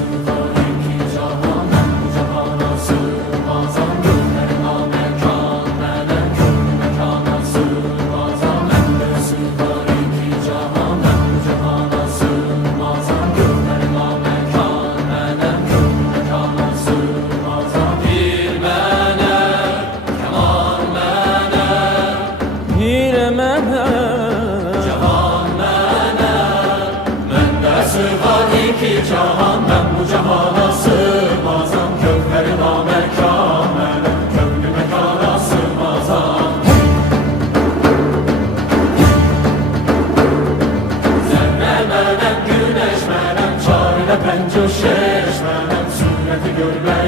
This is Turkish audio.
sığar iki cahan, ben bu cahana sığmazam. Gönlüme mekan, melek gönlü mekana sığmazam. Bende sığar iki cahan, ben bu cahana sığmazam. Gönlüme mekan, melek gönlü mekana sığmazam. Bir mene, keman mene, bir mene, cahan mene. Bende sığar iki cahan, ben bu cahana sığmazam. Gönlüme mekan, melek gönlü mekana sığmazam. Zerre melek güneş melek, çare pençe şeş melek, sureti görmek